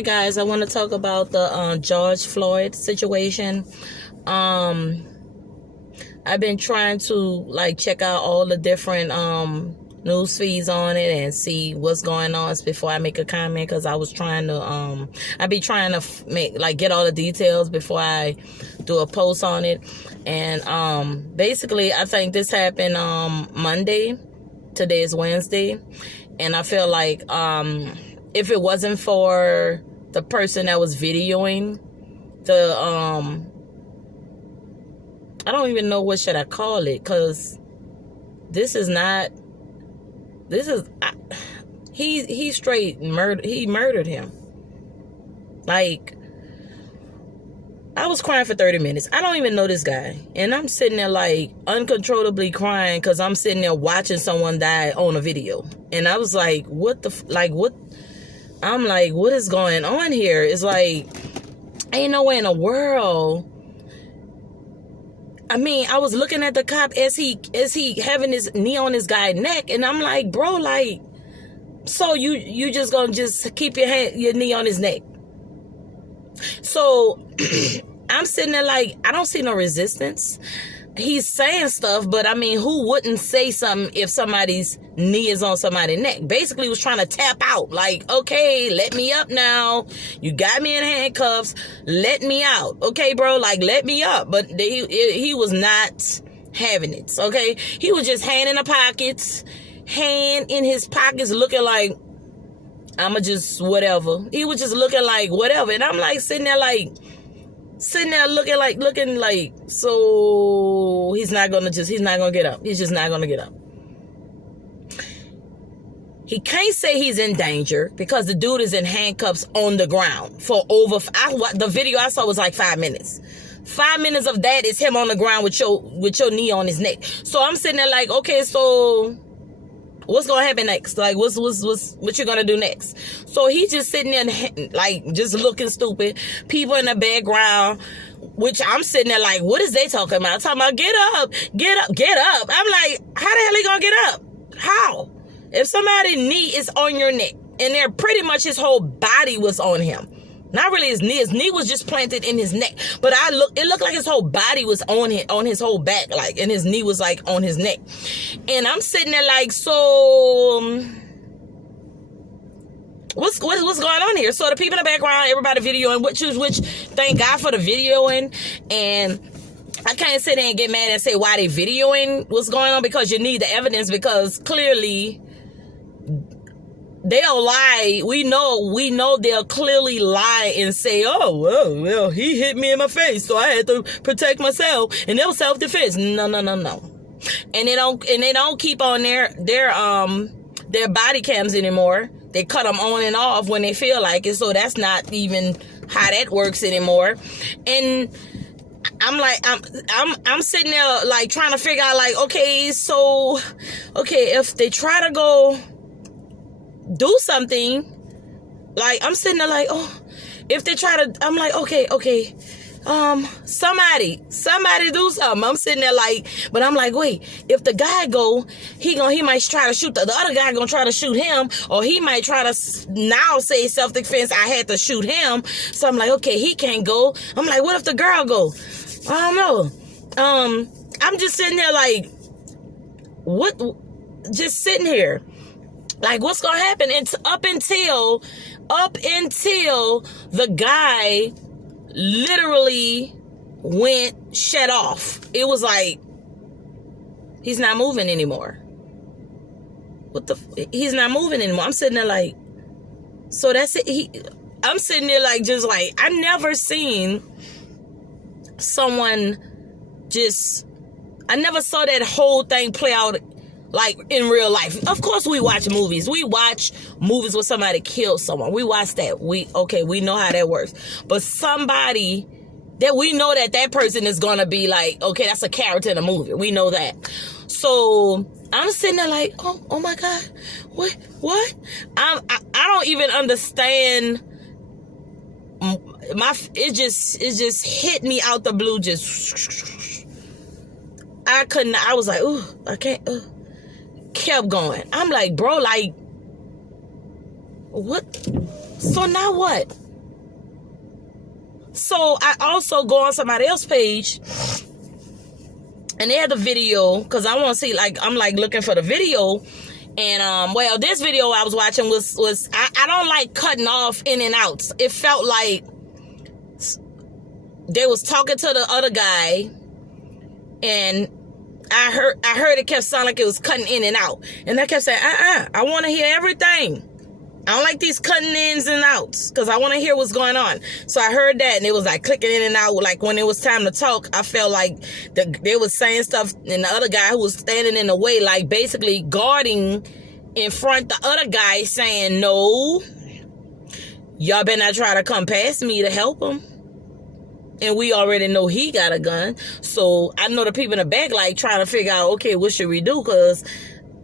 Hi guys, I want to talk about the George Floyd situation. I've been trying to check out all the different news feeds on it and see what's going on before I make a comment, because I was trying to get all the details before I do a post on it. And basically I think this happened Monday. Today is Wednesday, and I feel like if it wasn't for the person that was videoing the I don't even know what should I call it, because he straight murdered. He murdered him. Like, I was crying for 30 minutes. I don't even know this guy, and I'm sitting there like uncontrollably crying because I'm sitting there watching someone die on a video. And I was like, what I'm like, what is going on here? It's like, ain't no way in the world. I mean, I was looking at the cop as he having his knee on this guy's neck, and I'm like, bro, like, so you just gonna just keep your knee on his neck? So I'm sitting there like, I don't see no resistance. He's saying stuff, but I mean, who wouldn't say something if somebody's knee is on somebody's neck? Basically, was trying to tap out. Like, okay, let me up now. You got me in handcuffs. Let me out. Okay, bro, like, let me up. But he was not having it, okay? He was just hand in his pockets, looking like, I'ma just whatever. He was just looking like whatever. And I'm like sitting there looking like, so he's not gonna get up. He's just not gonna get up. He can't say he's in danger because the dude is in handcuffs on the ground for the video I saw was like 5 minutes. 5 minutes of that is him on the ground with your knee on his neck. So I'm sitting there like, okay, so what's gonna happen next? Like, what you gonna do next? So he's just sitting there, like, just looking stupid. People in the background, which I'm sitting there like, what is they talking about? Talking about get up. I'm like, how the hell he gonna get up? How? If somebody's knee is on your neck, and they're pretty much his whole body was on him. Not really his knee. His knee was just planted in his neck. But it looked like his whole body was on his whole back, like, and his knee was like on his neck. And I'm sitting there like, so what's going on here? So the people in the background, everybody videoing, which thank God for the videoing. And I can't sit there and get mad and say why they videoing what's going on, because you need the evidence, because clearly they'll lie. We know they'll clearly lie and say, oh, well, he hit me in my face, so I had to protect myself, and it was self-defense. No. And they don't keep on their body cams anymore. They cut them on and off when they feel like it, so that's not even how that works anymore. And I'm like, I'm sitting there like trying to figure out, like, okay, if they try to go do something, like, I'm sitting there like, oh, if they try to, I'm like, okay, somebody do something. I'm sitting there like, but I'm like, wait, if the guy go, he might try to shoot the other guy, gonna try to shoot him, or he might try to now say self-defense, I had to shoot him. So I'm like, okay, he can't go. I'm like, what if the girl go? I don't know. I'm just sitting there like, what? Just sitting here like, what's gonna happen? And up until the guy literally shut off. It was like, he's not moving anymore. He's not moving anymore. I'm sitting there like, so that's it. I'm sitting there like, just like, I never seen someone I never saw that whole thing play out like in real life. Of course we watch movies. We watch movies where somebody kills someone. We watch that. We know how that works. But somebody that we know that person is gonna be like, okay, that's a character in a movie. We know that. So I'm sitting there like, oh my God, what? I don't even understand. It just hit me out the blue. I was like, ooh, I can't. Kept going. I'm like, bro, like, what? So now what? So I also go on somebody else's page, and they had the video, because I want to see, like, I'm like looking for the video. And well, this video I was watching was I don't like cutting off in and outs. It felt like they was talking to the other guy, and I heard it kept sounding like it was cutting in and out. And I kept saying, I want to hear everything. I don't like these cutting ins and outs, because I want to hear what's going on. So I heard that, and it was like clicking in and out. Like when it was time to talk, I felt like they was saying stuff, and the other guy who was standing in the way, like basically guarding in front, the other guy saying, no, y'all better not try to come past me to help him. And we already know he got a gun. So I know the people in the back like trying to figure out, okay, what should we do? Because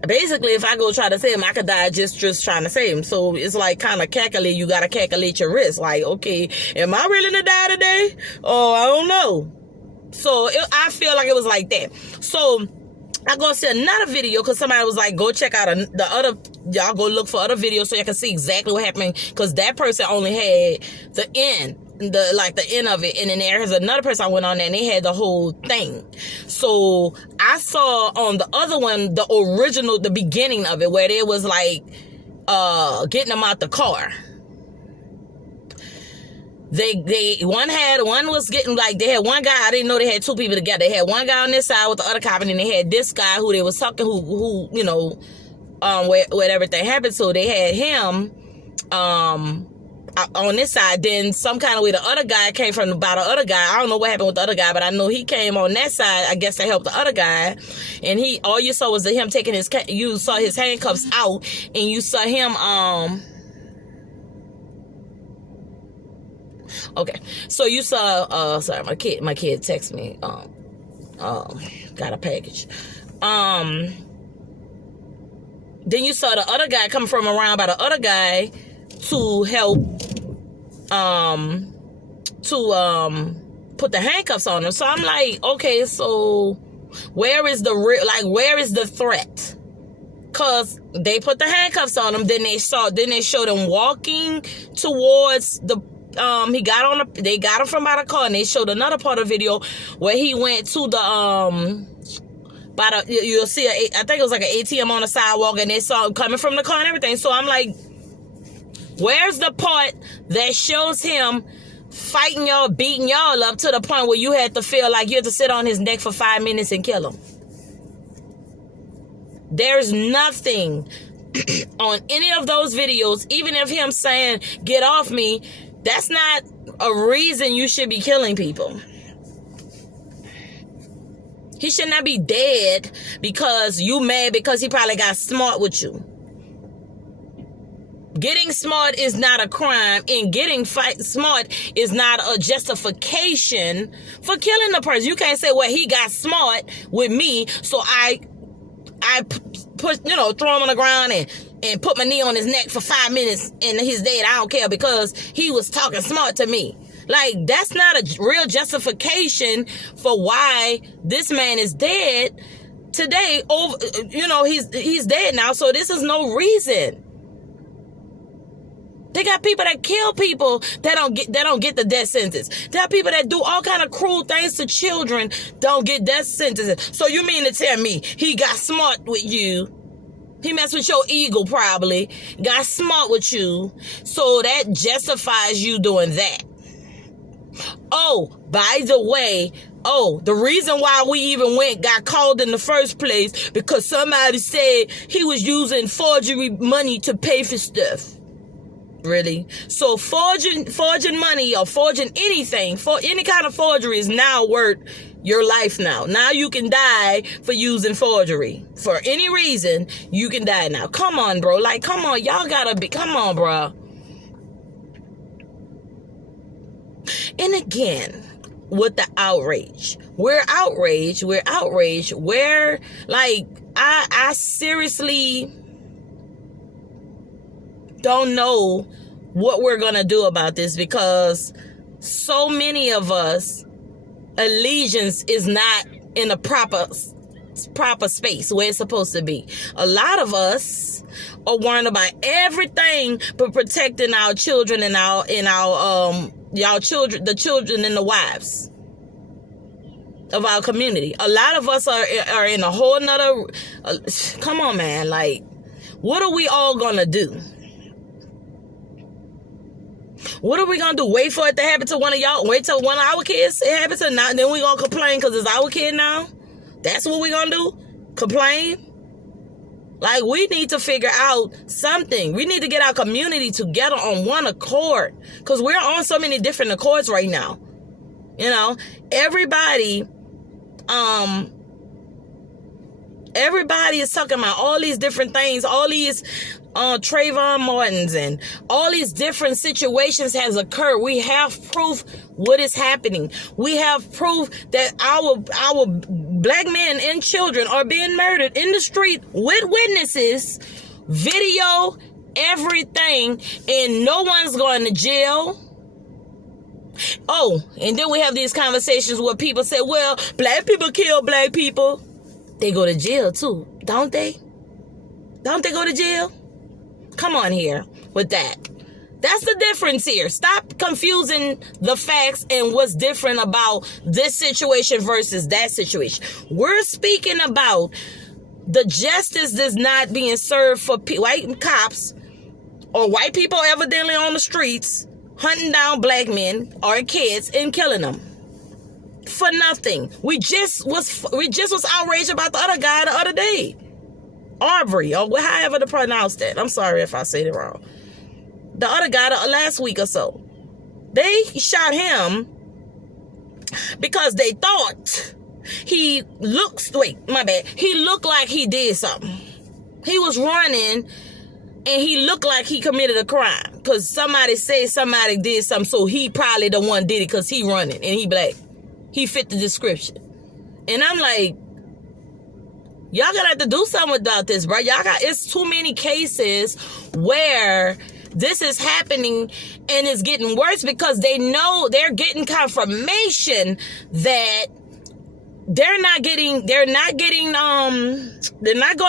basically, if I go try to save him, I could die just trying to save him. So it's like kind of calculate. You got to calculate your risk. Like, okay, am I really going to die today? Oh, I don't know. So I feel like it was like that. So I go see another video, because somebody was like, go check out the other, y'all go look for other videos so you can see exactly what happened. Because that person only had the end. The end of it, and then there's another person I went on there, and they had the whole thing. So I saw on the other one the original, the beginning of it, where it was like getting them out the car. One was getting, like, they had one guy, I didn't know they had two people together. They had one guy on this side with the other cop, and then they had this guy who they was talking, who you know, where everything happened. So they had him on this side. Then some kind of way the other guy came from about the other guy. I don't know what happened with the other guy, but I know he came on that side, I guess, to help the other guy. And all you saw was him taking you saw his handcuffs out, and you saw him okay, so you saw sorry, my kid texted me, got a package. Then you saw the other guy coming from around by the other guy to help put the handcuffs on him. So I'm like, okay, so where is the threat? Cause they put the handcuffs on him, then they showed him walking towards the they got him from by the car, and they showed another part of the video where he went to the you'll see I think it was like an ATM on the sidewalk, and they saw him coming from the car and everything. So I'm like, where's the part that shows him fighting y'all, beating y'all up to the point where you had to feel like you had to sit on his neck for 5 minutes and kill him? There's nothing on any of those videos, even if him saying, get off me, that's not a reason you should be killing people. He should not be dead because you mad because he probably got smart with you. Getting smart is not a crime, and getting smart is not a justification for killing the person. You can't say, well, he got smart with me, so I put, throw him on the ground and put my knee on his neck for 5 minutes and he's dead. I don't care because he was talking smart to me. Like, that's not a real justification for why this man is dead today. He's dead now, so this is no reason. They got people that kill people that don't get the death sentence. They have people that do all kind of cruel things to children, don't get death sentences. So you mean to tell me he got smart with you? He messed with your ego probably, got smart with you, so that justifies you doing that. Oh, by the way, the reason why we even got called in the first place, because somebody said he was using forgery money to pay for stuff. Really? So forging money or forging anything, for any kind of forgery is now worth your life now. Now you can die for using forgery. For any reason, you can die now. Come on, bro. Like, come on. Y'all come on, bro. And again, with the outrage. We're outraged. We're like, I seriously don't know what we're gonna do about this, because so many of us, allegiance is not in a proper space where it's supposed to be. A lot of us are worrying about everything but protecting our children and our y'all children, the children and the wives of our community. A lot of us are in a whole nother, come on, man. Like, what are we all gonna do? What are we gonna do? Wait for it to happen to one of y'all? Wait till one of our kids it happens to now? Then we gonna complain because it's our kid now? That's what we gonna do? Complain? Like, we need to figure out something. We need to get our community together on one accord, because we're on so many different accords right now. You know, everybody is talking about all these different things, all these Trayvon Martins and all these different situations has occurred. We have proof what is happening. We have proof that our black men and children are being murdered in the street with witnesses, video, everything, and no one's going to jail. Oh, and then we have these conversations where people say, well, black people kill black people. They go to jail too, don't they? Don't they go to jail? Come on here with that. That's the difference here. Stop confusing the facts and what's different about this situation versus that situation. We're speaking about the justice that's not being served for white cops or white people evidently on the streets hunting down black men or kids and killing them for nothing. We just was outraged about the other guy the other day. Aubrey, or however to pronounce that. I'm sorry if I said it wrong. The other guy last week or so. They shot him because they thought he looked like he did something. He was running and he looked like he committed a crime because somebody said somebody did something, so he probably the one did it because he running and he black. He fit the description. And I'm like, y'all gonna have to do something about this, bro. It's too many cases where this is happening and it's getting worse because they know they're getting confirmation that they're not going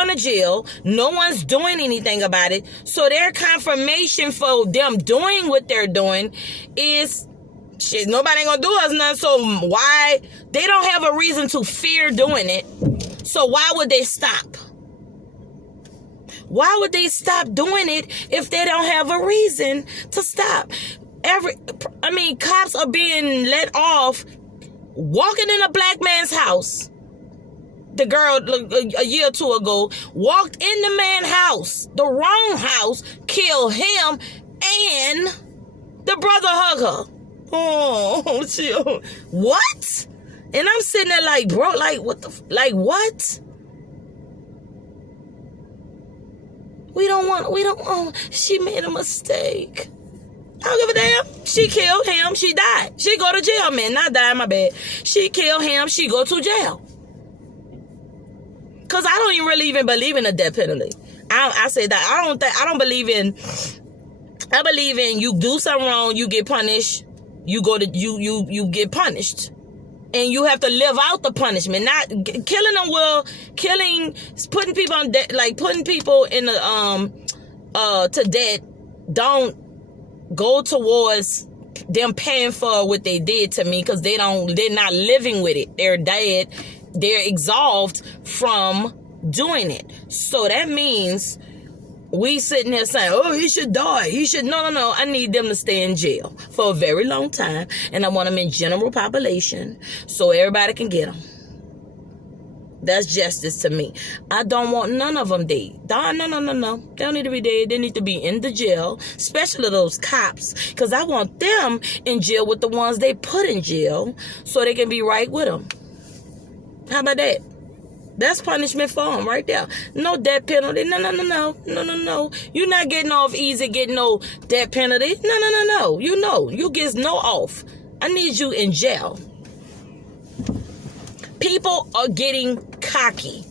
to jail. No one's doing anything about it. So their confirmation for them doing what they're doing is shit, nobody ain't gonna do us nothing. So why? They don't have a reason to fear doing it. So why would they stop? Why would they stop doing it if they don't have a reason to stop? Cops are being let off walking in a black man's house. The girl a year or two ago walked in the man's house, the wrong house, killed him, and the brother hugged her. Oh, what? And I'm sitting there like, bro, like, what? We don't want, she made a mistake. I don't give a damn. She killed him. She died. She go to jail, man. Not die, my bad. She killed him. She go to jail. Because I don't even believe in a death penalty. I say that. I don't believe in, I believe in you do something wrong, you get punished. You get punished. And you have to live out the punishment. Not killing them putting people on putting people in the to death don't go towards them paying for what they did to me, because they're not living with it. They're dead. They're absolved from doing it. So that means we sitting here saying, oh, he should die. He should. No. I need them to stay in jail for a very long time. And I want them in general population so everybody can get them. That's justice to me. I don't want none of them dead. No. They don't need to be dead. They need to be in the jail, especially those cops, because I want them in jail with the ones they put in jail so they can be right with them. How about that? That's punishment for them right there. No death penalty. No. You're not getting off easy getting no death penalty. No. You get no off. I need you in jail. People are getting cocky.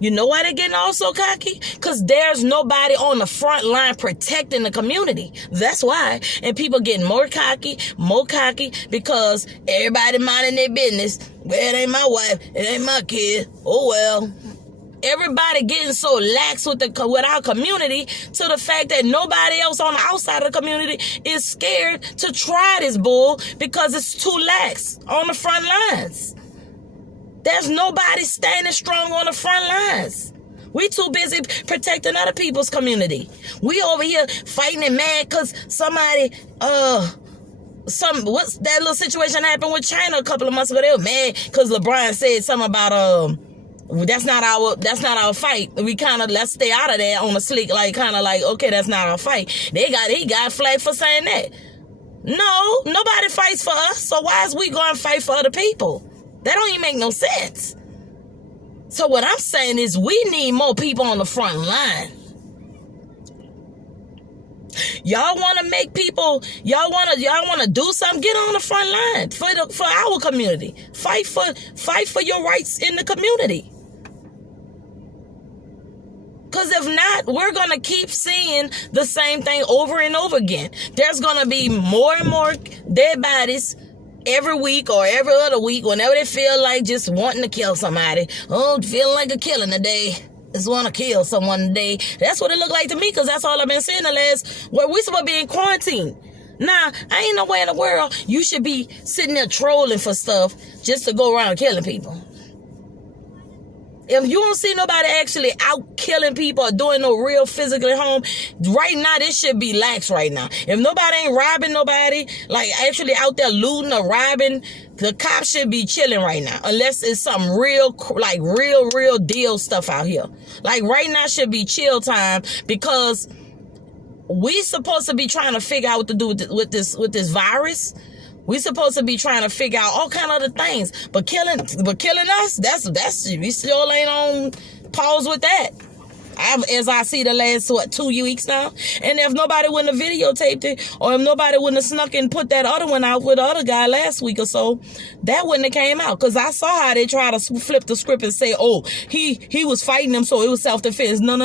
You know why they're getting all so cocky? Because there's nobody on the front line protecting the community. That's why. And people getting more cocky, because everybody minding their business. Well, it ain't my wife. It ain't my kid. Oh, well. everybody getting so lax with our community to the fact that nobody else on the outside of the community is scared to try this bull because it's too lax on the front lines. There's nobody standing strong on the front lines. We too busy protecting other people's community. We over here fighting and mad because somebody, what's that little situation happened with China a couple of months ago? They were mad because LeBron said something about, that's not our fight. We kind of, let's stay out of there on the slick, like, kind of like, okay, that's not our fight. He got flagged for saying that. No, nobody fights for us, so why is we going to fight for other people? That don't even make no sense. So what I'm saying is we need more people on the front line. Y'all want to make people, y'all want to do something, get on the front line for our community. Fight for your rights in the community. Because if not, we're going to keep seeing the same thing over and over again. There's going to be more and more dead bodies every week or every other week, whenever they feel like just wanting to kill somebody. Oh, feeling like a killing today. Just want to kill someone today. That's what it looked like to me, because that's all I've been seeing the last, we supposed to be in quarantine. Nah, I ain't no way in the world you should be sitting there trolling for stuff just to go around killing people. If you don't see nobody actually out killing people or doing no real physical harm, right now, this should be lax right now. If nobody ain't robbing nobody, like actually out there looting or robbing, the cops should be chilling right now. Unless it's some real deal stuff out here. Like right now should be chill time, because we supposed to be trying to figure out what to do with this virus. We supposed to be trying to figure out all kind of other things, but killing us, that's we still ain't on pause with that. As I see the last 2 weeks now, and if nobody wouldn't have videotaped it, or if nobody wouldn't have snuck and put that other one out with the other guy last week or so, that wouldn't have came out. Because I saw how they try to flip the script and say, oh, he was fighting him, so it was self-defense. No.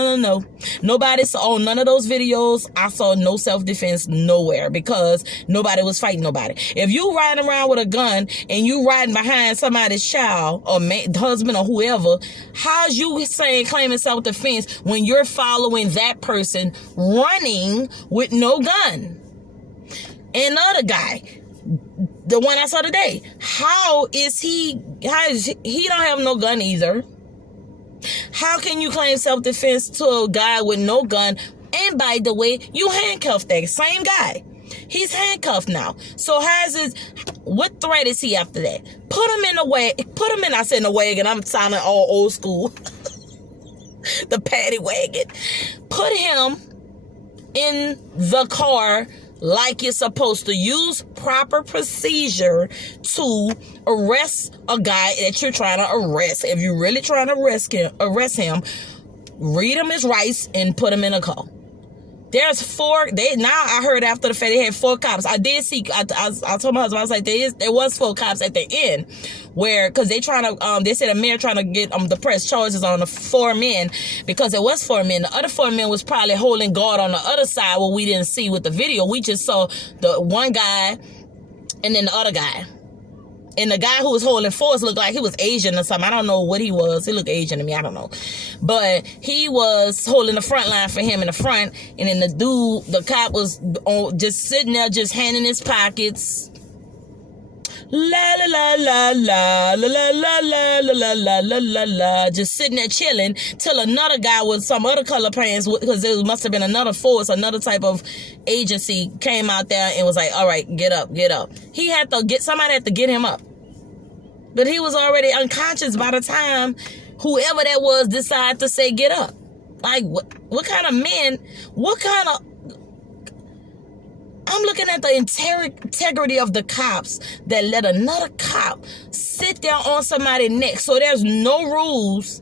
Nobody saw none of those videos. I saw no self-defense nowhere, because nobody was fighting nobody. If you riding around with a gun and you riding behind somebody's child or husband or whoever, how's you claiming self-defense when you're following that person running with no gun? And the other guy, the one I saw today, how is he don't have no gun either. How can you claim self-defense to a guy with no gun? And by the way, you handcuffed that same guy. He's handcuffed now. So what threat is he after that? Put him in the wagon. I'm sounding all old school. The paddy wagon. Put him in the car like you're supposed to. Use proper procedure to arrest a guy that you're trying to arrest. If you're really trying to arrest him, read him his rights and put him in a car. There's now I heard after the fact they had 4 cops. I did see, I told my husband, I was like, there was 4 cops at the end, because they said a mayor trying to get the press charges on the 4 men, because it was 4 men. The other 4 men was probably holding guard on the other side, what we didn't see with the video. We just saw the one guy and then the other guy. And the guy who was holding force looked like he was Asian or something. I don't know what he was. He looked Asian to me. I don't know. But he was holding the front line for him in the front. And then the cop was just sitting there, just handing his pockets. La la la la la la la la la la la la la la, just sitting there chilling till another guy with some other color pants, because there must have been another force, another type of agency came out there and was like, all right, get up. Somebody had to get him up. But he was already unconscious by the time whoever that was decided to say get up. Like, what kind of men, I'm looking at the integrity of the cops that let another cop sit down on somebody's neck. So there's no rules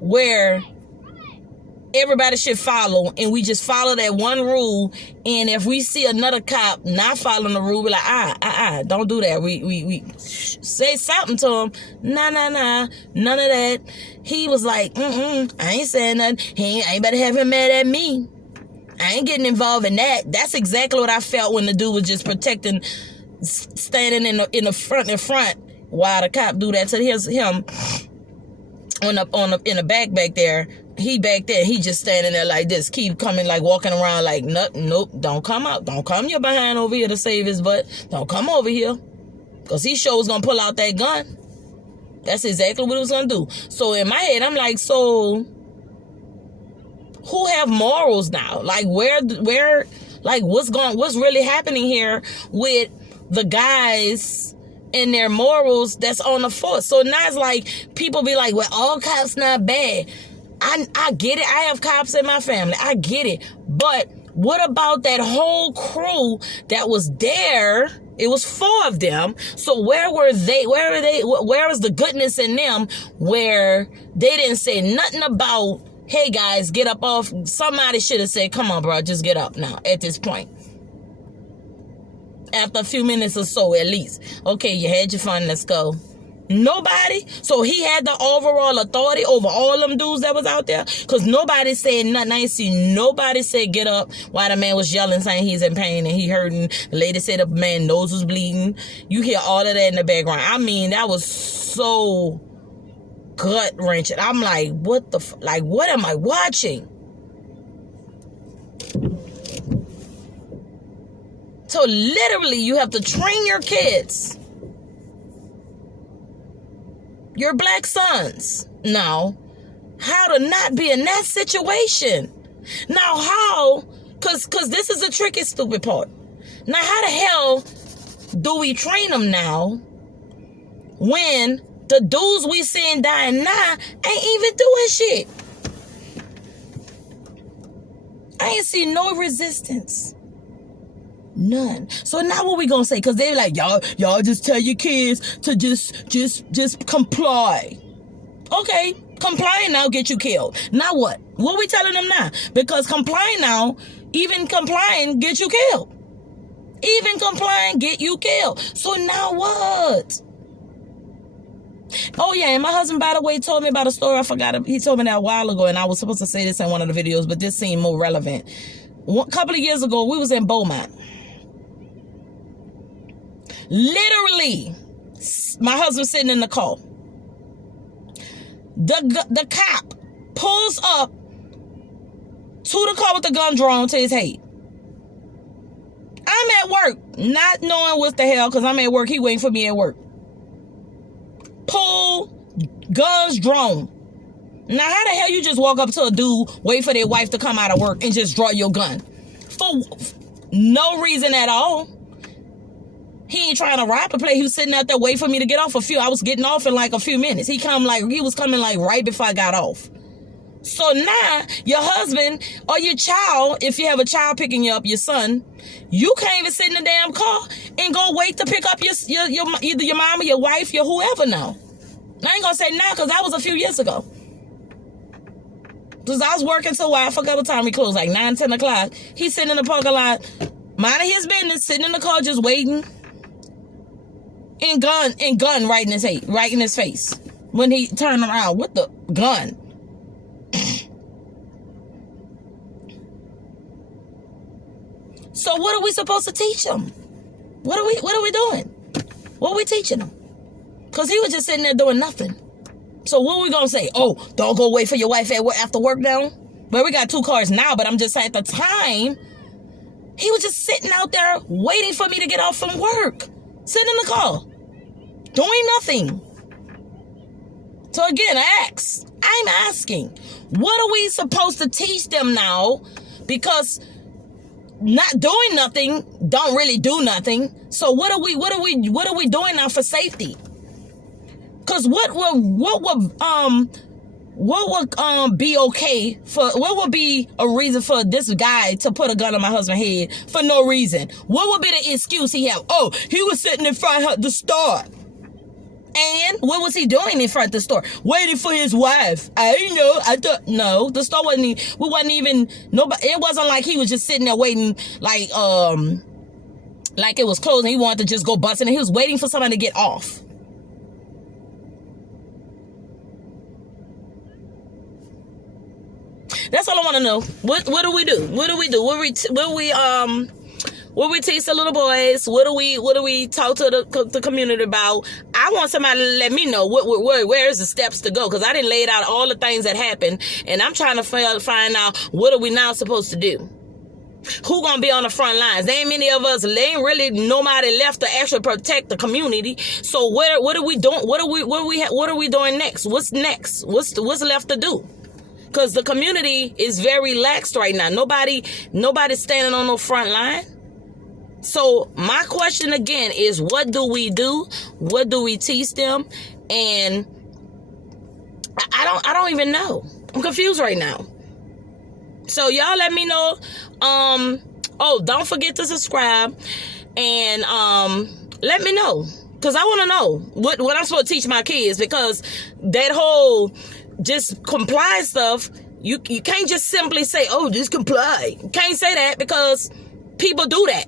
where everybody should follow, and we just follow that one rule. And if we see another cop not following the rule, we're like, don't do that. We say something to him. Nah, none of that. He was like, I ain't saying nothing. I ain't better have him mad at me. I ain't getting involved in that. That's exactly what I felt when the dude was just protecting, standing in the front, while the cop do that to him. in the back there. He back there, he just standing there like this, keep coming, like walking around like, nope, don't come out. Don't come your behind over here to save his butt. Don't come over here. Because he sure was going to pull out that gun. That's exactly what he was going to do. So in my head, I'm like, so who have morals now? Like where, like what's really happening here with the guys and their morals that's on the force? So now it's like, people be like, well, all cops not bad. I get it. I have cops in my family. I get it. But what about that whole crew that was there? It was 4 of them. So where were they? Where was the goodness in them where they didn't say nothing about, hey guys, get up off? Somebody should have said, come on, bro, just get up now at this point. After a few minutes or so, at least. Okay, you had your fun. Let's go. Nobody. So he had the overall authority over all them dudes that was out there, because nobody said nothing. I ain't see nobody say get up while the man was yelling saying he's in pain and he hurting. The lady said the man nose was bleeding. You hear all of that in the background. I mean, that was so gut wrenching. I'm like, what the like, what am I watching? So literally you have to train your kids, your black sons, now, how to not be in that situation. Now, how, because this is the tricky, stupid part. Now, how the hell do we train them now when the dudes we seeing dying now ain't even doing shit? I ain't see no resistance. None. So now what we gonna say? Because they're like, y'all just tell your kids to just comply. Okay, complying now get you killed. Now what? What we telling them now? Because complying now, even complying get you killed. Even complying get you killed. So now what? Oh yeah, and my husband, by the way, told me about a story. I forgot it. He told me that a while ago, and I was supposed to say this in one of the videos, but this seemed more relevant. A couple of years ago, we was in Beaumont. Literally, my husband sitting in the car. The cop pulls up to the car with the gun drawn to his head. I'm at work, not knowing what the hell, because I'm at work. He waiting for me at work. Pull, guns drawn. Now, how the hell you just walk up to a dude, wait for their wife to come out of work, and just draw your gun? For no reason at all. He ain't trying to rob the place. He was sitting out there waiting for me to get off I was getting off in like a few minutes. He was coming like right before I got off. So now, your husband or your child, if you have a child picking you up, your son, you can't even sit in the damn car and go wait to pick up either your mom or your wife, your whoever now. I ain't gonna say now, because that was a few years ago. Because I was working so I forgot what time we closed, like 9, 10 o'clock. He's sitting in the parking lot, minding his business, sitting in the car just waiting. And gun right in his face. When he turned around with the gun. So what are we supposed to teach them? What are we doing? What are we teaching them? Because he was just sitting there doing nothing. So what are we going to say? Oh, don't go wait for your wife after work now? Well, we got 2 cars now, but I'm just saying at the time, he was just sitting out there waiting for me to get off from work. Sitting in the car. Doing nothing. So again, I'm asking, what are we supposed to teach them now? Because not doing nothing don't really do nothing. So what are we doing now for safety? Because what would be okay for, what would be a reason for this guy to put a gun on my husband's head for no reason? What would be the excuse he have? Oh, he was sitting in front of the store. And what was he doing in front of the store? Waiting for his wife. No, the store wasn't even, nobody, it wasn't like he was just sitting there waiting like it was closing. He wanted to just go busting, and he was waiting for somebody to get off. That's all I want to know. What do we do? What do we do? What we teach the little boys? What do we talk to the community about? I want somebody to let me know where is the steps to go, because I didn't lay out all the things that happened, and I'm trying to find out what are we now supposed to do. Who gonna be on the front lines? There ain't many of us. There ain't really nobody left to actually protect the community. So what are we doing? What are we doing next? What's next? What's left to do? Because the community is very laxed right now. Nobody's standing on no front line. So my question again is, what do we do? What do we teach them? And I don't even know. I'm confused right now. So y'all let me know. Don't forget to subscribe and let me know, because I want to know what I'm supposed to teach my kids, because that whole just comply stuff, you can't just simply say, oh, just comply. You can't say that, because people do that.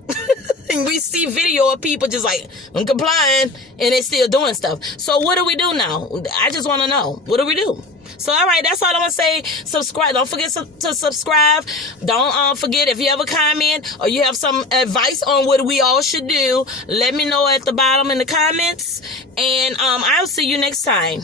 And we see video of people just like, I'm complying, and they still doing stuff. So what do we do now? I just want to know. What do we do? So, all right, that's all I want to say. Subscribe. Don't forget to subscribe. Don't forget, if you have a comment or you have some advice on what we all should do, let me know at the bottom in the comments. And I'll see you next time.